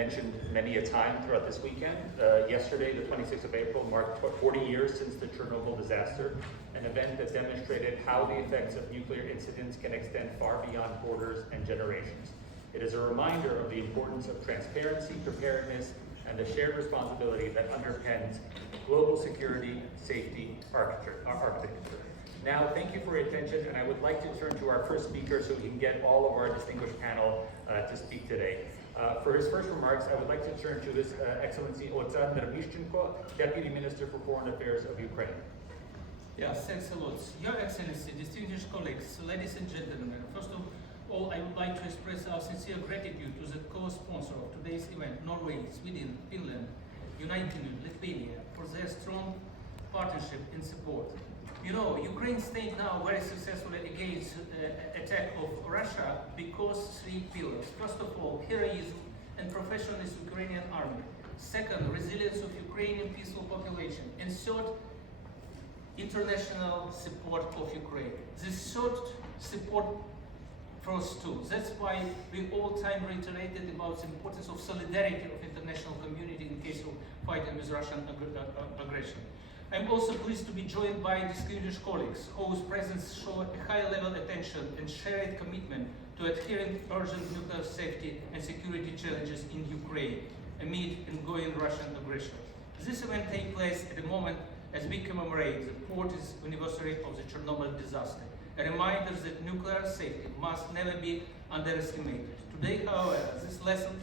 mentioned many a time throughout this weekend. Yesterday, the 26th of April, marked 40 years since the Chernobyl disaster, an event that demonstrated how the effects of nuclear incidents can extend far beyond borders and generations. It is a reminder of the importance of transparency, preparedness, and the shared responsibility that underpins global security, safety, architecture. Now, thank you for your attention, and I would like to turn to our first speaker so we can get all of our distinguished panel to speak today. For his first remarks, I would like to turn to His Excellency Oleksandr Mishchenko, Deputy Minister for Foreign Affairs of Ukraine. Yes, thanks a lot. Your Excellency, distinguished colleagues, ladies and gentlemen, first of all, I would like to express our sincere gratitude to the co-sponsor of today's event, Norway, Sweden, Finland, United Kingdom, Lithuania, for their strong partnership and support. You know, Ukraine stayed now very successfully against attack of Russia because three pillars. First of all, heroism and professionalism of Ukrainian army. Second, resilience of Ukrainian peaceful population. And third, international support of Ukraine. This third support first two. That's why we all time reiterated about the importance of solidarity of international community in case of fighting with Russian aggression. I'm also pleased to be joined by distinguished colleagues whose presence show a high level attention and shared commitment to adhering urgent nuclear safety and security challenges in Ukraine amid ongoing Russian aggression. This event takes place at a moment as we commemorate the 40th anniversary of the Chernobyl disaster, a reminder that nuclear safety must never be underestimated. Today, however, these lessons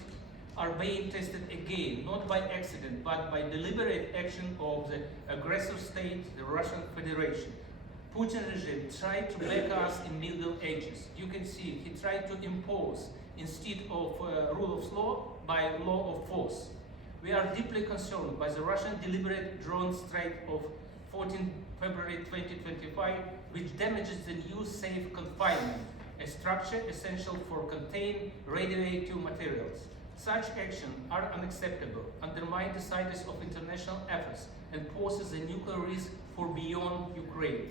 are being tested again, not by accident, but by deliberate action of the aggressor state, the Russian Federation. Putin regime tried to back us in Middle Ages. You can see he tried to impose, instead of rule of law, by law of force. We are deeply concerned by the Russian deliberate drone strike of 14 February 2025, which damages the new safe confinement, a structure essential for containing radioactive materials. Such actions are unacceptable, undermine the status of international efforts, and poses a nuclear risk for beyond Ukraine.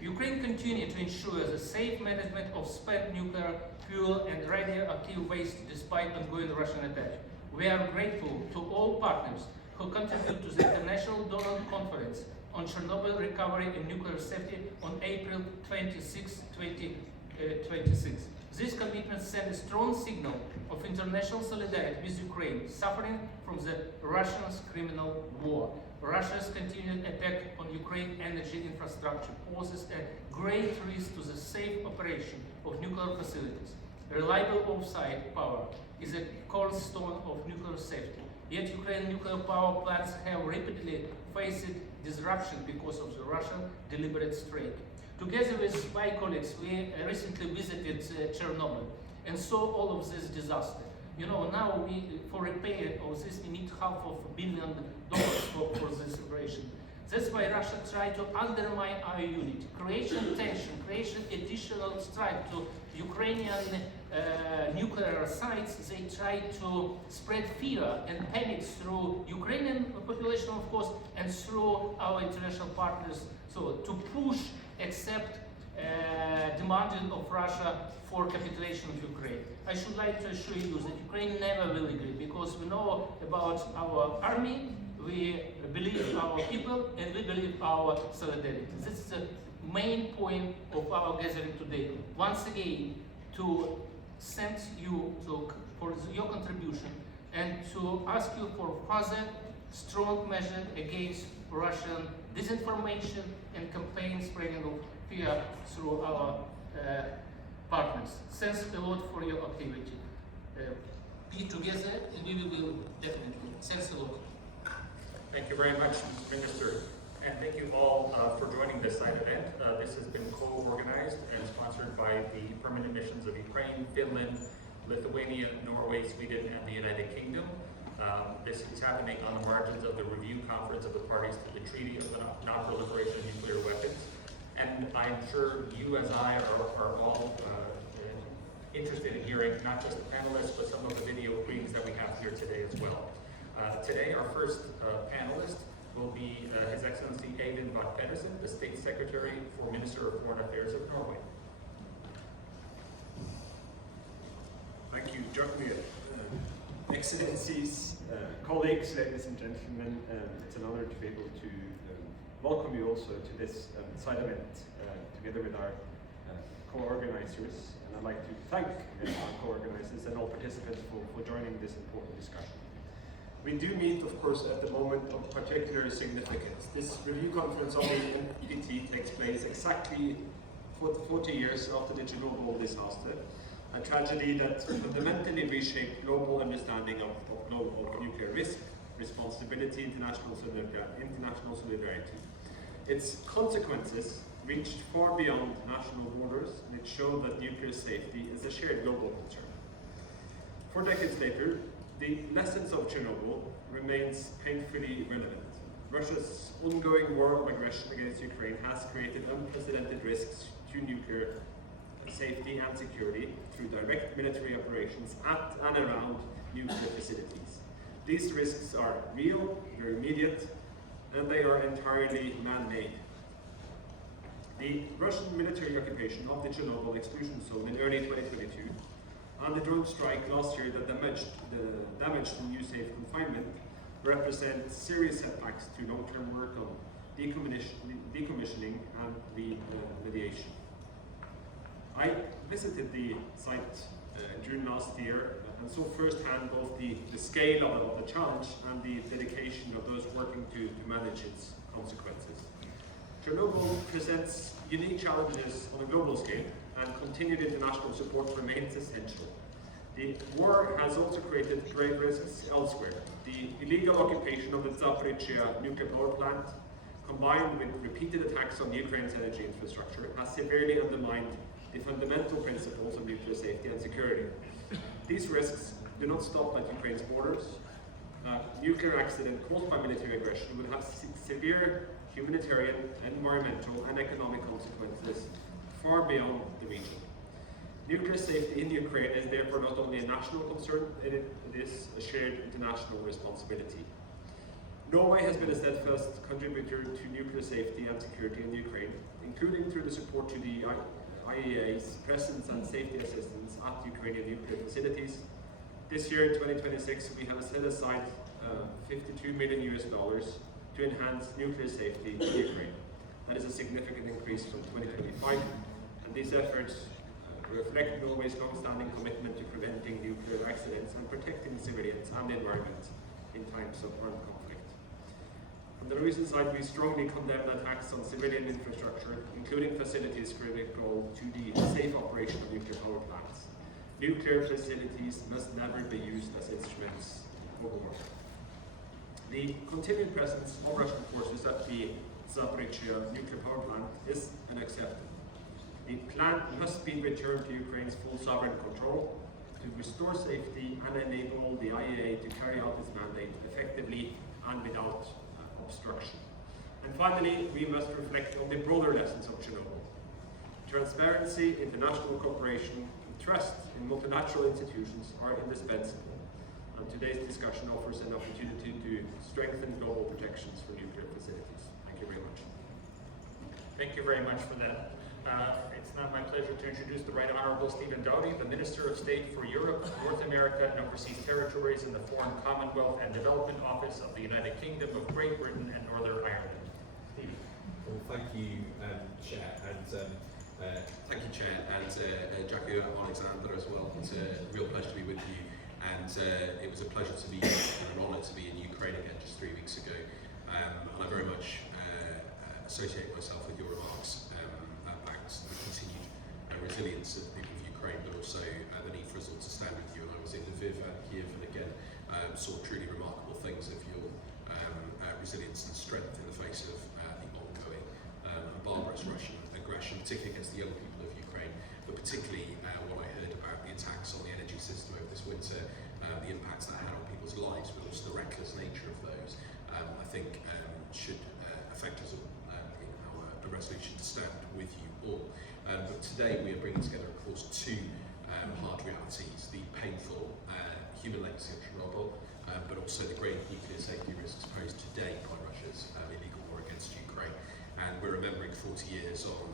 Ukraine continues to ensure the safe management of spent nuclear fuel and radioactive waste despite ongoing Russian attack. We are grateful to all partners who contribute to the International Donor Conference on Chernobyl Recovery and Nuclear Safety on April 26, 2026. This commitment sends a strong signal of international solidarity with Ukraine, suffering from the Russians' criminal war. Russia's continued attack on Ukraine's energy infrastructure poses a great risk to the safe operation of nuclear facilities. Reliable off-site power is a cornerstone of nuclear safety. Yet Ukrainian nuclear power plants have repeatedly faced disruption because of the Russian deliberate strike. Together with my colleagues, we recently visited Chernobyl and saw all of this disaster. You know, now for repair of this, we need $500 million for this operation. That's why Russia tried to undermine our unity, creation tension, creation additional strike to Ukrainian nuclear sites. They tried to spread fear and panic through Ukrainian population, of course, and through our international partners. So to push, accept demanding of Russia for capitulation of Ukraine. I should like to assure you that Ukraine never will agree, because we know about our army, we believe our people, and we believe our solidarity. This is the main point of our gathering today. Once again, to thank you for your contribution and to ask you for further strong measures against Russian disinformation and campaign spreading of fear through our partners. Thanks a lot for your activity. Be together and we will definitely. Thanks a lot. Thank you very much, Mr. Minister, and thank you all for joining this side event. This has been co-organized and sponsored by the permanent missions of Ukraine, Finland, Lithuania, Norway, Sweden, and the United Kingdom. This is happening on the margins of the review conference of the parties to the Treaty of Non-Proliferation of Nuclear Weapons. And I'm sure you, as I, are all interested in hearing not just the panelists, but some of the video readings that we have here today as well. Today, our first panelist will be His Excellency Eivind Vagh Pedersen, the State Secretary for Minister of Foreign Affairs of Norway. Thank you, Jørgen. Excellencies, colleagues, ladies and gentlemen, it's an honor to be able to welcome you also to this side event together with our co-organizers. And I'd like to thank our co-organizers and all participants for joining this important discussion. We do meet, of course, at the moment of particular significance. This review conference on the NPT takes place exactly 40 years after the Chernobyl disaster, a tragedy that fundamentally reshaped global understanding of global nuclear risk, responsibility, international solidarity. Its consequences reached far beyond national borders, and it showed that nuclear safety is a shared global concern. 4 decades later, the lessons of Chernobyl remains painfully relevant. Russia's ongoing war of aggression against Ukraine has created unprecedented risks to nuclear safety and security through direct military operations at and around nuclear facilities. These risks are real, they're immediate, and they are entirely man-made. The Russian military occupation of the Chernobyl exclusion zone in early 2022 and the drone strike last year that damaged the new safe confinement represent serious setbacks to long-term work on decommissioning and remediation. I visited the site during last year and saw firsthand both the scale of the challenge and the dedication of those working to manage its consequences. Chernobyl presents unique challenges on a global scale, and continued international support remains essential. The war has also created grave risks elsewhere. The illegal occupation of the Zaporizhzhia nuclear power plant, combined with repeated attacks on Ukraine's energy infrastructure, has severely undermined the fundamental principles of nuclear safety and security. These risks do not stop at Ukraine's borders. A nuclear accident caused by military aggression would have severe humanitarian, environmental, and economic consequences far beyond the region. Nuclear safety in Ukraine is therefore not only a national concern, it is a shared international responsibility. Norway has been a steadfast contributor to nuclear safety and security in Ukraine, including through the support to the IAEA's presence and safety assistance at Ukrainian nuclear facilities. This year, in 2026, we have set aside $52 million to enhance nuclear safety in Ukraine. That is a significant increase from 2025, and these efforts reflect Norway's long-standing commitment to preventing nuclear accidents and protecting civilians and the environment in times of armed conflict. On the Norwegian side, we strongly condemn attacks on civilian infrastructure, including facilities critical to the safe operation of nuclear power plants. Nuclear facilities must never be used as instruments of war. The continued presence of Russian forces at the Zaporizhzhia nuclear power plant is unacceptable. The plant must be returned to Ukraine's full sovereign control to restore safety and enable the IAEA to carry out its mandate effectively and without obstruction. And finally, we must reflect on the broader lessons of Chernobyl. Transparency, international cooperation, and trust in multilateral institutions are indispensable. And today's discussion offers an opportunity to strengthen global protections for nuclear facilities. Thank you very much. Thank you very much for that. It's now my pleasure to introduce the Right Honourable Stephen Dowdy, the Minister of State for Europe, North America and Overseas Territories in the Foreign Commonwealth and Development Office of the United Kingdom of Great Britain and Northern Ireland. Stephen. Well, thank you, Chair, and Jackie Alexander as well. It's a real pleasure to be with you, and it was a pleasure to be and an honour to be in Ukraine again just 3 weeks ago. And I very much associate myself with your remarks about the continued resilience of the people of Ukraine, but also the need for us all to stand with you. And I was in Lviv and Kiev, and again saw truly remarkable things of your resilience and strength in the face of the ongoing and barbarous Russian aggression, particularly against the young people of Ukraine, but particularly what I heard about the attacks on the energy system over this winter, the impacts that had on people's lives, but also the reckless nature of those, I think should affect us all in our resolution to stand with you all. But today we are bringing together, of course, two hard realities: the painful human legacy of Chernobyl, but also the grave nuclear safety risks posed today by Russia's illegal war against Ukraine. And we're remembering 40 years on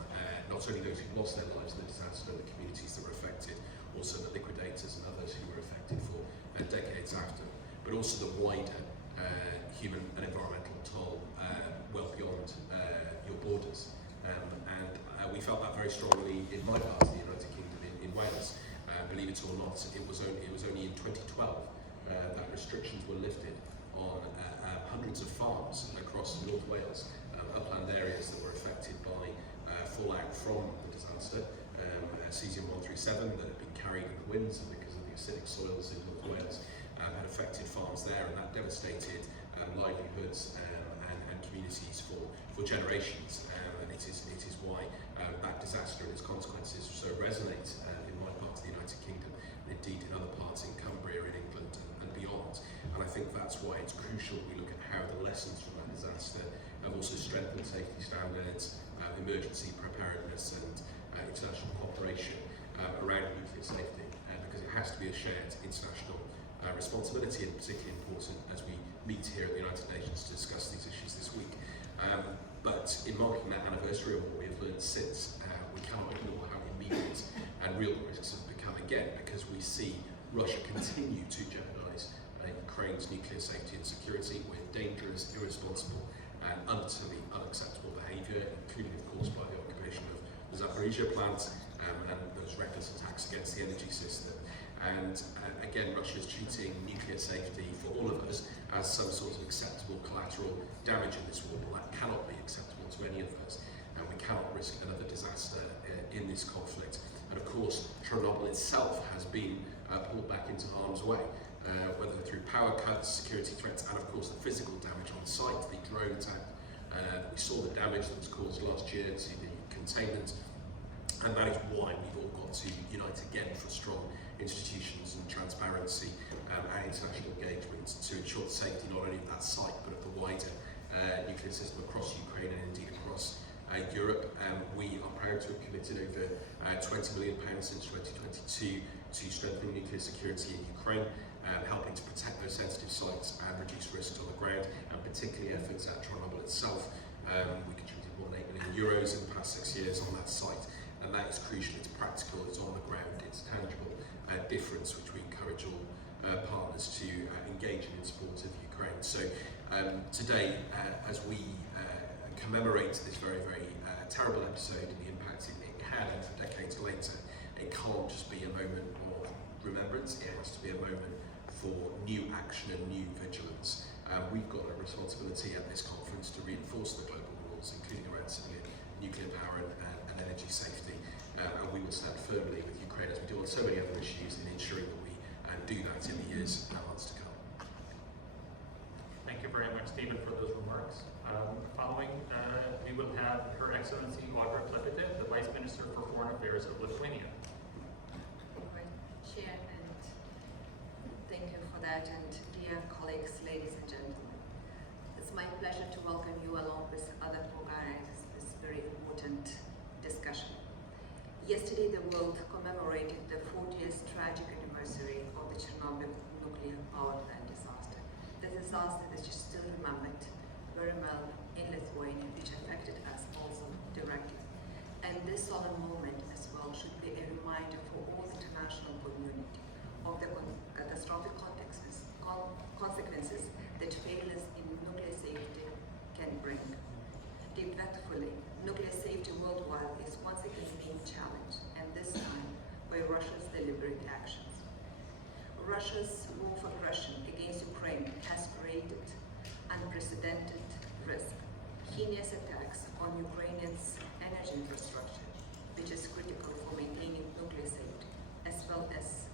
not only those who've lost their lives in the disaster, but the communities that were affected, also the liquidators and others who were affected for decades after, but also the wider human and environmental toll well beyond your borders. And we felt that very strongly in my part of the United Kingdom, in Wales. Believe it or not, it was only in 2012 that restrictions were lifted on hundreds of farms across North Wales, upland areas that were affected by fallout from the disaster, cesium-137 that had been carried in the winds, and because of the acidic soils in North Wales had affected farms there, and that devastated livelihoods and communities for generations. And it is why that disaster and its consequences so resonate in my part of the United Kingdom, and indeed in other parts in Cumbria, in England and beyond. And I think that's why it's crucial we look at how the lessons from that disaster have also strengthened safety standards, emergency preparedness and international cooperation around nuclear safety, because it has to be a shared international responsibility, and particularly important as we meet here at the United Nations to discuss these issues this week. But in marking that anniversary of what we have learned since, we cannot ignore how immediate and real the risks have become again, because we see Russia continue to jeopardise Ukraine's nuclear safety and security with dangerous, irresponsible and utterly unacceptable behaviour, including of course by the occupation of the Zaporizhia plant and those reckless attacks against the energy system. And again, Russia is treating nuclear safety for all of us as some sort of acceptable collateral damage in this war. Well, that cannot be acceptable to any of us, and we cannot risk another disaster in this conflict. And of course, Chernobyl itself has been pulled back into harm's way, whether through power cuts, security threats, and of course the physical damage on site, the drone attack. We saw the damage that was caused last year to the containment, and that is why we've all got to unite again for strong institutions and transparency and international engagement to ensure the safety not only of that site but of the wider nuclear system across Ukraine and indeed across Europe. We are proud to have committed over £20 million since 2022 to strengthening nuclear security in Ukraine, helping to protect those sensitive sites and reduce risks on the ground, and particularly efforts at Chornobyle itself. We contributed more than €8 million in the past 6 years on that site, and that is crucial. It's practical, it's on the ground, it's tangible difference, which we encourage all partners to engage in support of Ukraine. So today, as we commemorate this very, very terrible episode and the impact it had, and for decades later, it can't just be a moment of remembrance, it has to be a moment for new action and new vigilance. We've got a responsibility at this conference to reinforce the global rules, including around civilian nuclear power and energy safety, and we will stand firmly with Ukraine, as we do on so many other issues, in ensuring that we do that in the years and months to come. Thank you very much, Stephen, for those remarks. Following, we will have Her Excellency Audra Plepitte, the Vice Minister for Foreign Affairs of Lithuania. Right, Chair, and thank you for that, and dear colleagues, ladies and gentlemen. It's my pleasure to welcome you along with other co-organizers this very important discussion. Yesterday, the world commemorated the 40th tragic anniversary of the Chernobyl nuclear power plant disaster. The disaster that is still remembered very well in Lithuania, which affected us also directly. And this solemn moment as well should be a reminder for all the international community of the catastrophic consequences that failures in nuclear safety can bring. Regretfully, nuclear safety worldwide is once again being challenged, and this time by Russia's deliberate actions. Russia's war of aggression against Ukraine has created unprecedented risk, heinous attacks on Ukraine's energy infrastructure, which is critical for maintaining nuclear safety, as well as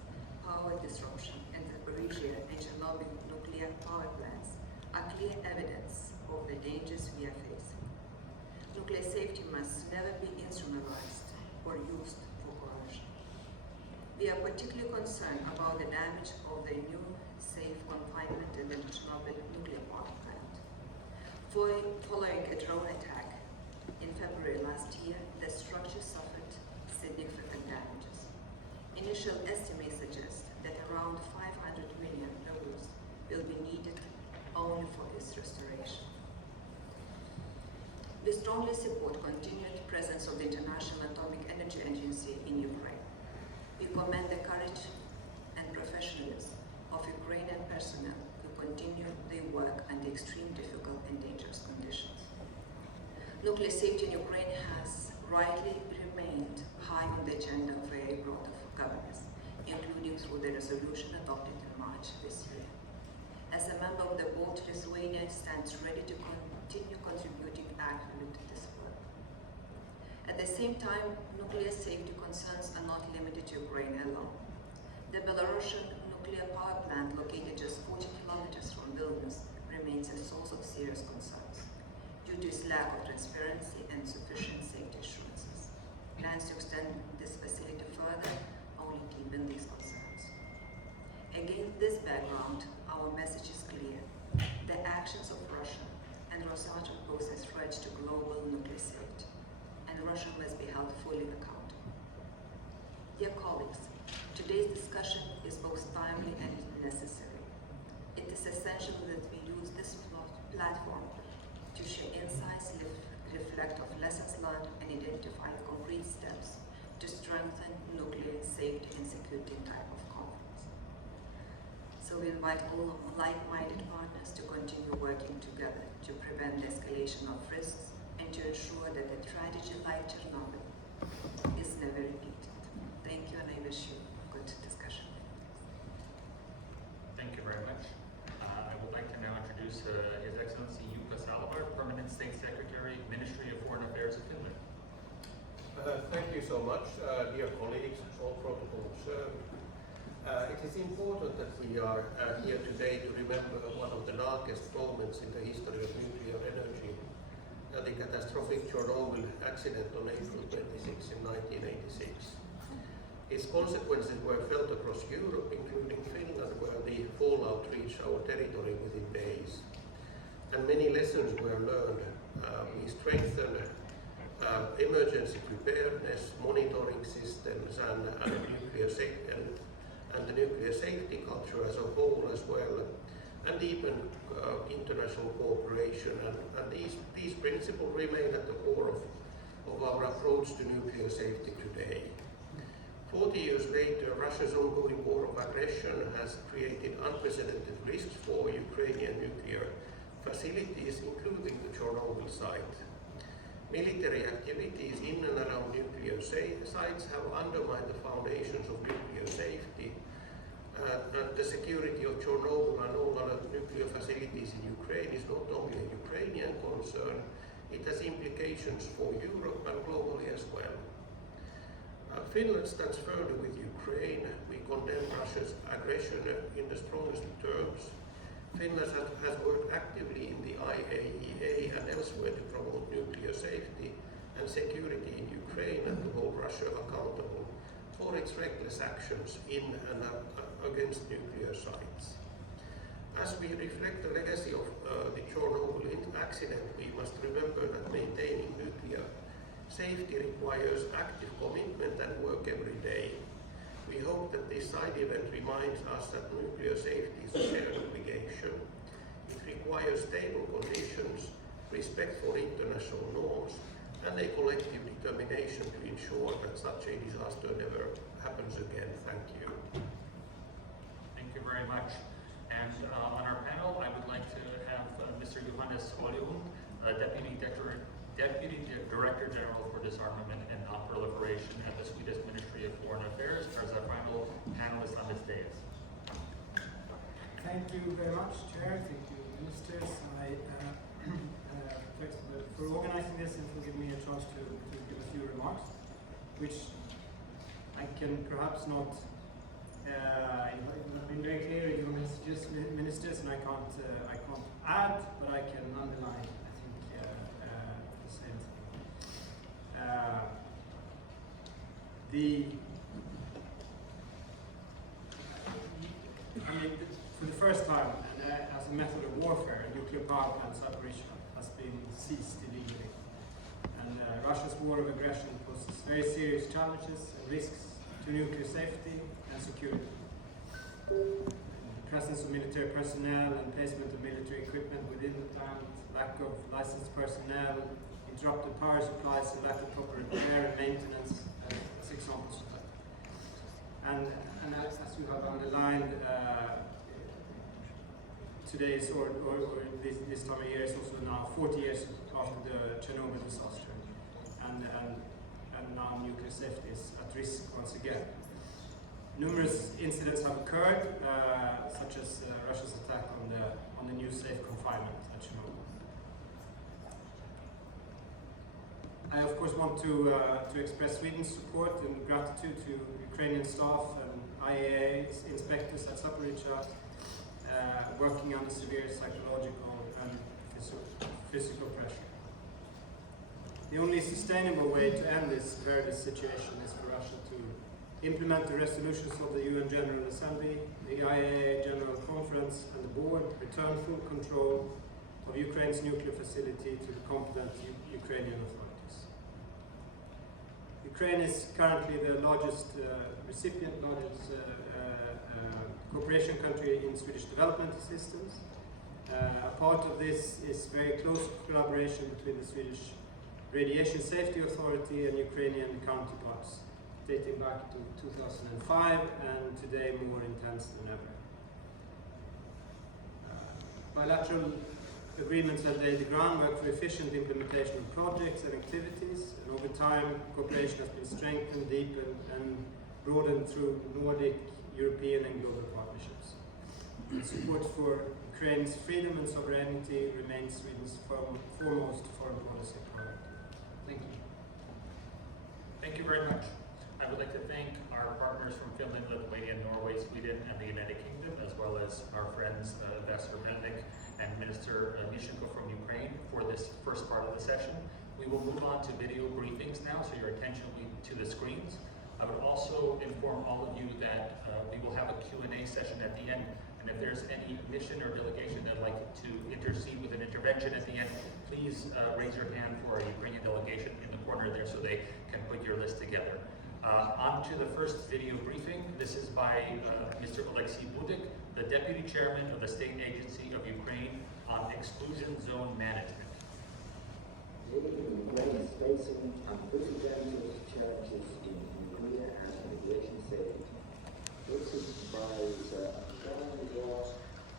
power disruption in the Zaporizhia and Chernobyl nuclear power plants are clear evidence of the dangers we are facing. Nuclear safety must never be instrumentalized or used for coercion. We are particularly concerned about the damage of the new safe confinement in the Chornobyl's nuclear power plant. Following a drone attack in February last year, the structure suffered significant damages. Initial estimates suggest that around €500 million will be needed only for its restoration. We strongly support continued presence of the International Atomic Energy Agency in Ukraine. We commend the courage and professionalism of Ukrainian personnel who continue their work under extremely difficult and dangerous conditions. Nuclear safety in Ukraine has rightly remained high on the agenda of a broad of governance, including through the resolution adopted in March this year. As a member of the board, Lithuania stands ready to continue contributing actively to this work. At the same time, nuclear safety concerns are not limited to Ukraine alone. The Belarusian nuclear power plant, located just 40 kilometers from Vilnius, remains a source of serious concerns due to its lack of transparency and sufficient safety assurances. Plans to extend this facility further only deepen these concerns. Against this background, our message is clear. The actions of Russia and Rosatom pose a threat to global nuclear safety, and Russia must be held fully accountable. Dear colleagues, today's discussion is both timely and necessary. It is essential that we use this platform to share insights, reflect on lessons learned, and identify concrete steps to strengthen nuclear safety and security in time of conflict. So we invite all like-minded partners to continue working together to prevent the escalation of risks and to ensure that a tragedy like Chernobyl is never repeated. Thank you, and I wish you good discussion. Thank you very much. I would like to now introduce His Excellency Jukka Salovaara, Permanent State Secretary, Ministry of Foreign Affairs of Finland. Thank you so much, dear colleagues, all protocol observed. It is important that we are here today to remember one of the darkest moments in the history of nuclear energy, the catastrophic Chornobyl's accident on April 26 in 1986. Its consequences were felt across Europe, including Finland, where the fallout reached our territory within days. And many lessons were learned. We strengthened emergency preparedness, monitoring systems, and the nuclear safety culture as a whole as well, and deepen international cooperation. And these principles remain at the core of our approach to nuclear safety today. 40 years later, Russia's ongoing war of aggression has created unprecedented risks for Ukrainian nuclear facilities, including the Chernobyl site. Military activities in and around nuclear sites have undermined the foundations of nuclear safety, and the security of Chernobyl and all other nuclear facilities in Ukraine is not only a Ukrainian concern, it has implications for Europe and globally as well. Finland stands firmly with Ukraine. We condemn Russia's aggression in the strongest terms. Finland has worked actively in the IAEA and elsewhere to promote nuclear safety and security in Ukraine and to hold Russia accountable for its reckless actions in and against nuclear sites. As we reflect the legacy of the Chernobyl accident, we must remember that maintaining nuclear safety requires active commitment and work every day. We hope that this side event reminds us that nuclear safety is a shared obligation. It requires stable conditions, respect for international norms, and a collective determination to ensure that such a disaster never happens again. Thank you. Thank you very much. And on our panel, I would like to have Mr. Johannes Holmlund, Deputy Director General for Disarmament and Non-Proliferation at the Swedish Ministry of Foreign Affairs, as our final panelist on this dais. Thank you very much, Chair. Thank you, Ministers. Thanks for organizing this and for giving me a chance to give a few remarks, which I can perhaps not. I've been very clear in your messages, Ministers, and I can't add, but I can underline. For the first time, as a method of warfare, nuclear power plants operation has been ceased illegally. And Russia's war of aggression poses very serious challenges and risks to nuclear safety and security. The presence of military personnel and placement of military equipment within the plant, lack of licensed personnel, interrupted power supplies, and lack of proper repair and maintenance as examples of that. And as you have underlined, today's or this time of year is also now 40 years after the Chernobyl disaster, and now nuclear safety is at risk once again. Numerous incidents have occurred, such as Russia's attack on the new safe confinement at Chernobyl. I of course want to express Sweden's support and gratitude to Ukrainian staff and IAEA inspectors at Zaporizhzhia, working under severe psychological and physical pressure. The only sustainable way to end this perilous situation is for Russia to implement the resolutions of the UN General Assembly, the IAEA General Conference, and the board, return full control of Ukraine's nuclear facility to the competent Ukrainian authorities. Ukraine is currently the largest cooperation country in Swedish development assistance. A part of this is very close collaboration between the Swedish Radiation Safety Authority and Ukrainian counterparts, dating back to 2005 and today more intense than ever. Bilateral agreements have laid the groundwork for efficient implementation of projects and activities, and over time cooperation has been strengthened, deepened and broadened through Nordic, European and global partnerships. And support for Ukraine's freedom and sovereignty remains Sweden's foremost foreign policy priority. Thank you. Thank you very much. I would like to thank our partners from Finland, Lithuania, Norway, Sweden, and the United Kingdom, as well as our friends, Ambassador Melnik and Minister Nishiko from Ukraine, for this first part of the session. We will move on to video briefings now, so your attention will be to the screens. I would also inform all of you that we will have a Q&A session at the end, and if there's any mission or delegation that'd like to intercede with an intervention at the end, please raise your hand for our Ukrainian delegation in the corner there so they can put your list together. On to the first video briefing. This is by Mr. Oleksiy Budik, the Deputy Chairman of the State Agency of Ukraine on Exclusion Zone Management. Ukraine is facing unprecedented challenges in nuclear and radiation safety. This is by the underlying laws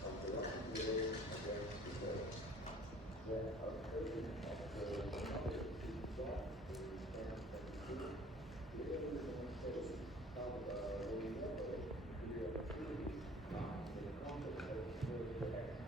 of the Russian war against Ukraine. The occurring of the Chornobyl disaster in 2022 clearly demonstrates how renewable nuclear facilities are in the context of nuclear action.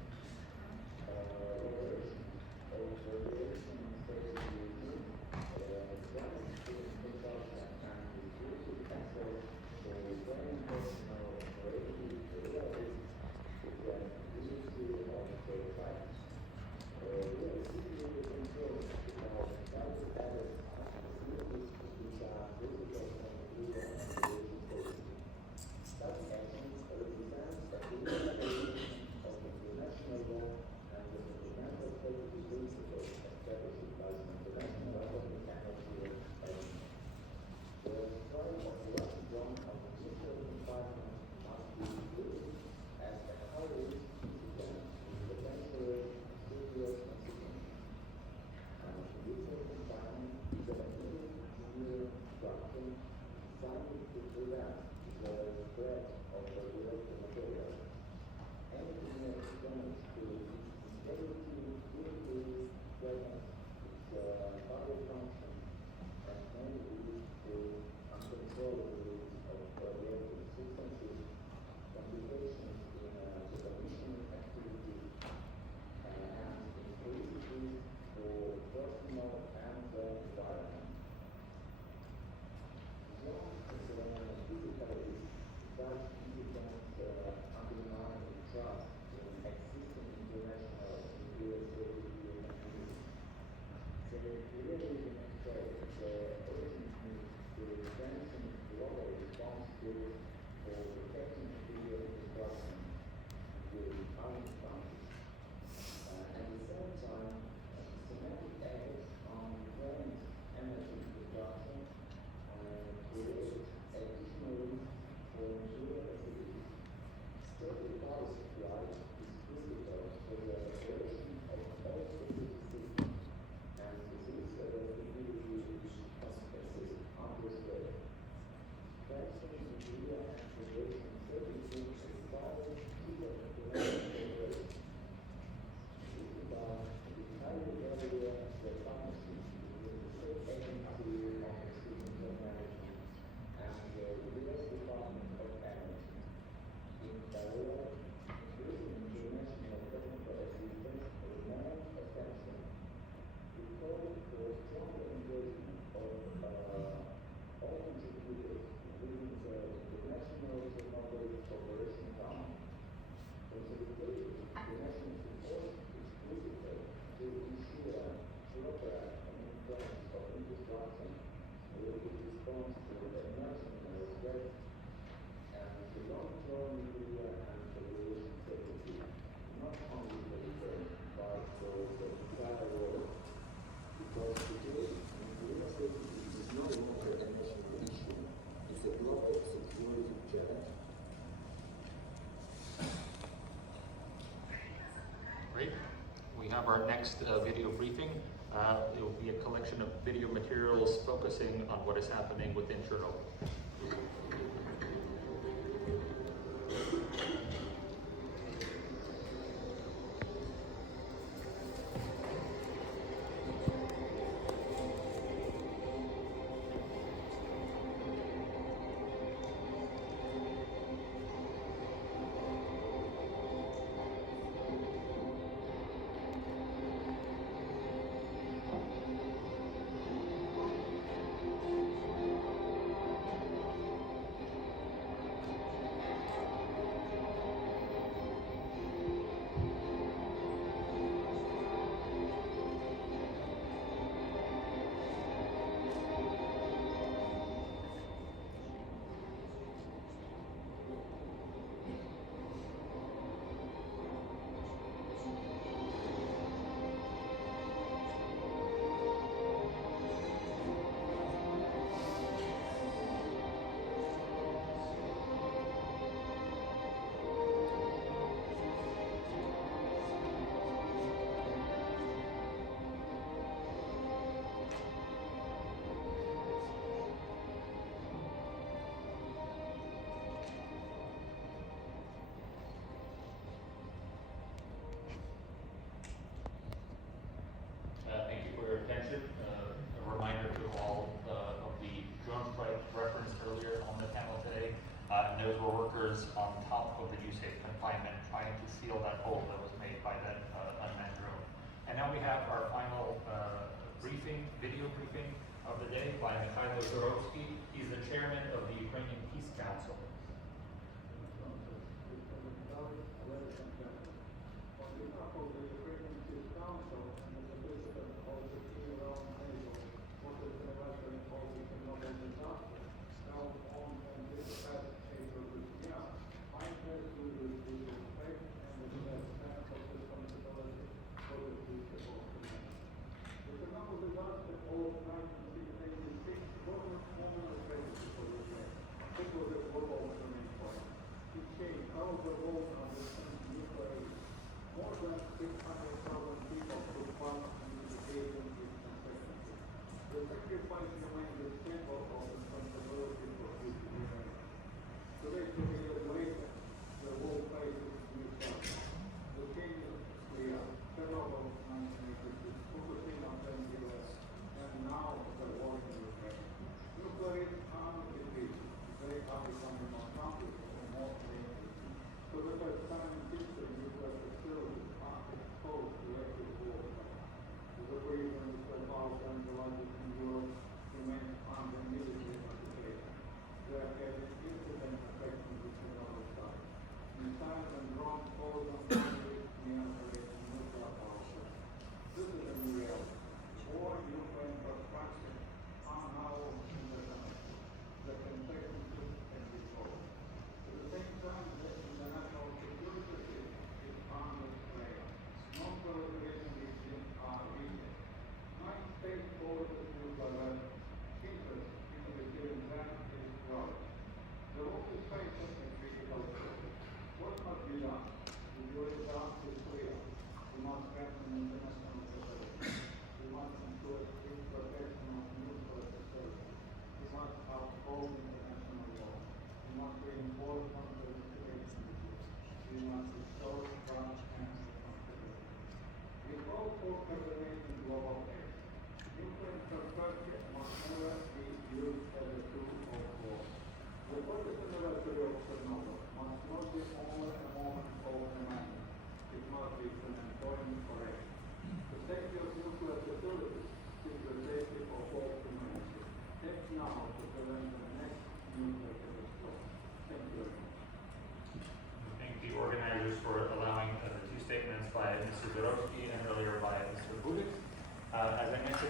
have our next video briefing. It will be a collection of video materials focusing on what is happening within Chernobyl. Thank you for your attention. A reminder to all of the drone strikes referenced earlier on the panel today. And those were workers on top of the U-safe confinement trying to seal that hole that was made by that unmanned drone. And now we have our final video briefing of the day by Mikhailo Zhurovsky. He's the chairman of the Ukrainian Peace Council.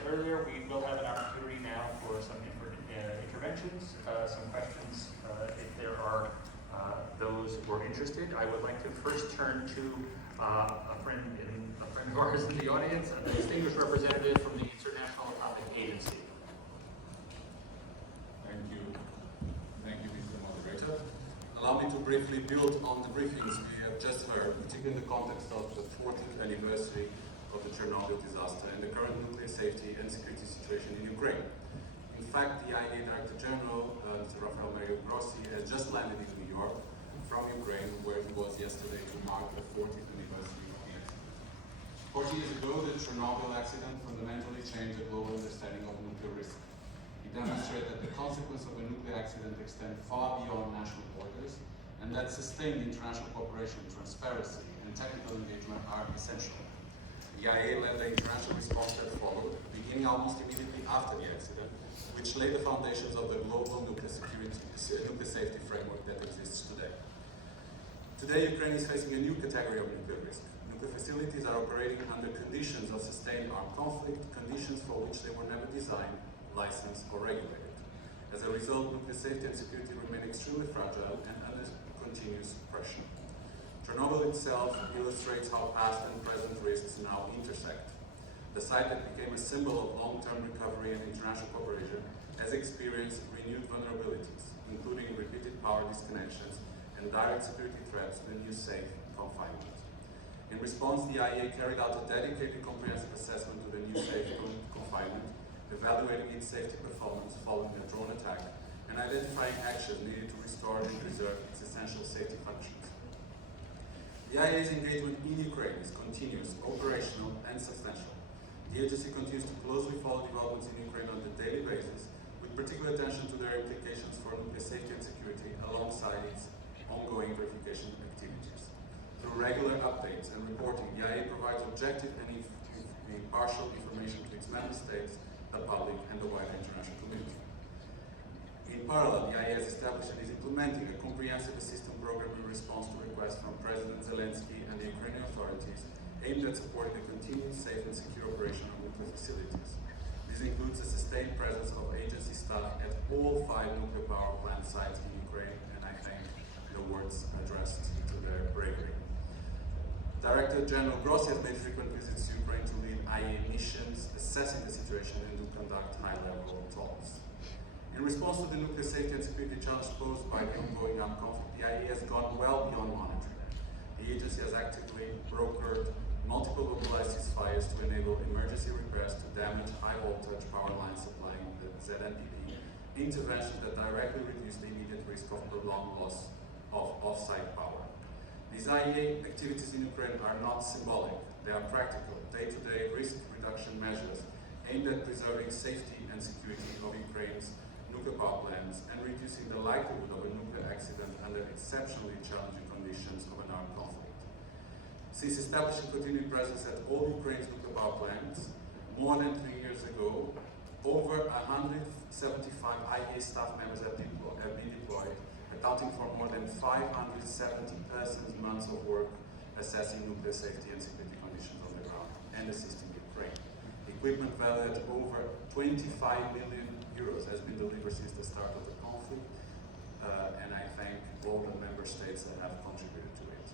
Earlier, we will have an opportunity now for some interventions, some questions if there are those who are interested. I would like to first turn to a friend of ours in the audience, a distinguished representative from the International Atomic Agency. Thank you. Thank you, Mr. Moderator. Allow me to briefly build on the briefings we have just heard, particularly in the context of the 40th anniversary of the Chernobyl disaster and the current nuclear safety and security situation in Ukraine. In fact, the IAEA Director General, Mr. Rafael Mario Grossi, has just landed in New York from Ukraine, where he was yesterday to mark the 40th anniversary of the accident. 40 years ago, the Chernobyl accident fundamentally changed the global understanding of nuclear risk. It demonstrated that the consequences of a nuclear accident extend far beyond national borders, and that sustained international cooperation, transparency, and technical engagement are essential. The IAEA led the international response that followed, beginning almost immediately after the accident, which laid the foundations of the global nuclear safety framework that exists today. Today, Ukraine is facing a new category of nuclear risk. Nuclear facilities are operating under conditions of sustained armed conflict, conditions for which they were never designed, licensed, or regulated. As a result, nuclear safety and security remain extremely fragile and under continuous pressure. Chernobyl itself illustrates how past and present risks now intersect. The site that became a symbol of long-term recovery and international cooperation has experienced renewed vulnerabilities, including repeated power disconnections and direct security threats to the new safe confinement. In response, the IAEA carried out a dedicated comprehensive assessment to the new safe confinement, evaluating its safety performance following a drone attack, and identifying actions needed to restore and preserve its essential safety functions. The IAEA's engagement in Ukraine is continuous, operational, and substantial. The agency continues to closely follow developments in Ukraine on a daily basis, with particular attention to their implications for nuclear safety and security alongside its ongoing verification activities. Through regular updates and reporting, the IAEA provides objective and impartial information to its member states, the public, and the wider international community. In parallel, the IAEA has established and is implementing a comprehensive assistance program in response to requests from President Zelensky and the Ukrainian authorities aimed at supporting the continued safe and secure operation of nuclear facilities. This includes a sustained presence of agency staff at all 5 nuclear power plant sites in Ukraine, and I thank the words addressed to their bravery. Director General Grossi has made frequent visits to Ukraine to lead IAEA missions, assessing the situation and to conduct high-level talks. In response to the nuclear safety and security challenge posed by the ongoing armed conflict, the IAEA has gone well beyond monitoring. The agency has actively brokered multiple localized ceasefires to enable emergency repairs to damaged high-voltage power lines supplying the ZNPP, interventions that directly reduce the immediate risk of prolonged loss of off-site power. These IAEA activities in Ukraine are not symbolic. They are practical, day-to-day risk reduction measures aimed at preserving safety and security of Ukraine's nuclear power plants and reducing the likelihood of a nuclear accident under exceptionally challenging conditions of an armed conflict. Since establishing continued presence at all Ukraine's nuclear power plants, more than 3 years ago, over 175 IAEA staff members have been deployed, accounting for more than 570 persons' months of work assessing nuclear safety and security conditions on the ground and assisting Ukraine. Equipment valued at over 25 million euros has been delivered since the start of the conflict, and I thank all the member states that have contributed to it.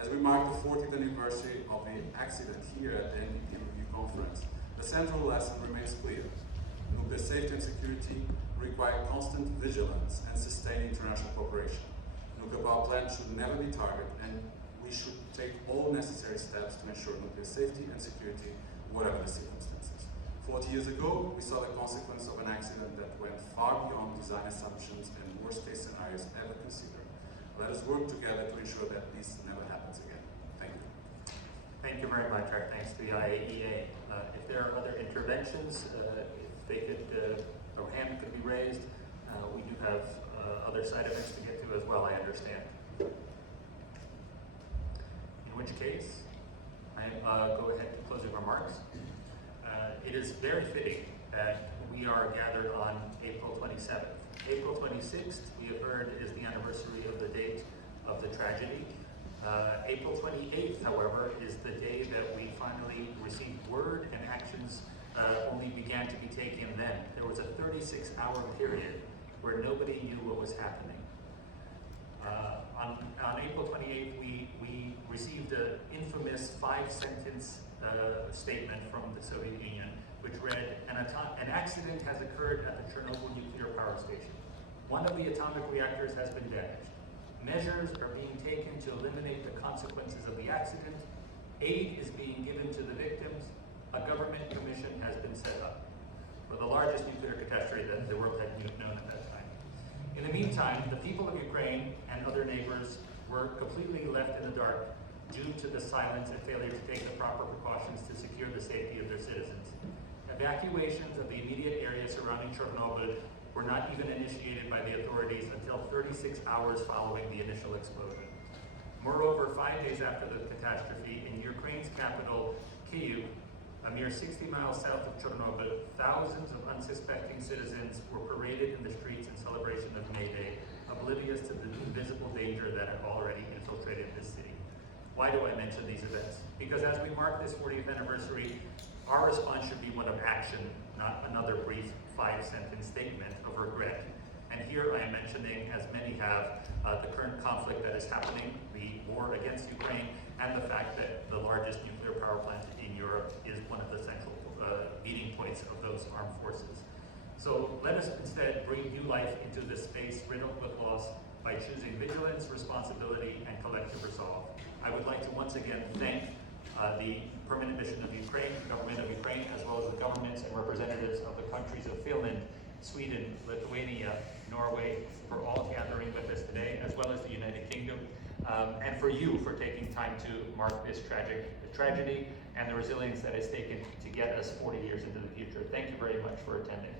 As we mark the 40th anniversary of the accident here at the NPT Review Conference, the central lesson remains clear. Nuclear safety and security require constant vigilance and sustained international cooperation. Nuclear power plants should never be targeted, and we should take all necessary steps to ensure nuclear safety and security, whatever the circumstances. 40 years ago, we saw the consequence of an accident that went far beyond design assumptions and worst-case scenarios ever considered. Let us work together to ensure that this never happens again. Thank you. Thank you very much. Our thanks to the IAEA. If there are other interventions, if they could, a hand could be raised. We do have other side events to get to as well, I understand. In which case, I go ahead to closing remarks. It is very fitting that we are gathered on April 27th. April 26th, we have heard, is the anniversary of the date of the tragedy. April 28th, however, is the day that we finally received word and actions only began to be taken then. There was a 36-hour period where nobody knew what was happening. On April 28th, we received an infamous 5-sentence statement from the Soviet Union, which read, an accident has occurred at the Chernobyl nuclear power station. One of the atomic reactors has been damaged. Measures are being taken to eliminate the consequences of the accident. Aid is being given to the victims. a government commission has been set up for the largest nuclear catastrophe that the world had known at that time. In the meantime, the people of Ukraine and other neighbors were completely left in the dark due to the silence and failure to take the proper precautions to secure the safety of their citizens. Evacuations of the immediate area surrounding Chernobyl were not even initiated by the authorities until 36 hours following the initial explosion. Moreover, 5 days after the catastrophe, in Ukraine's capital, Kyiv, a mere 60 miles south of Chornobyl, thousands of unsuspecting citizens were paraded in the streets in celebration of May Day, oblivious to the invisible danger that had already infiltrated this city. Why do I mention these events? Because as we mark this 40th anniversary, our response should be one of action, not another brief 5-sentence statement of regret. And here I am mentioning, as many have, the current conflict that is happening, the war against Ukraine, and the fact that the largest nuclear power plant in Europe is one of the central meeting points of those armed forces. So let us instead bring new life into this space riddled with loss by choosing vigilance, responsibility, and collective resolve. I would like to once again thank the Permanent Mission of Ukraine, the government of Ukraine, as well as the governments and representatives of the countries of Finland, Sweden, Lithuania, Norway, for all gathering with us today, as well as the United Kingdom, and for you for taking time to mark this tragedy and the resilience that is taken to get us 40 years into the future. Thank you very much for attending.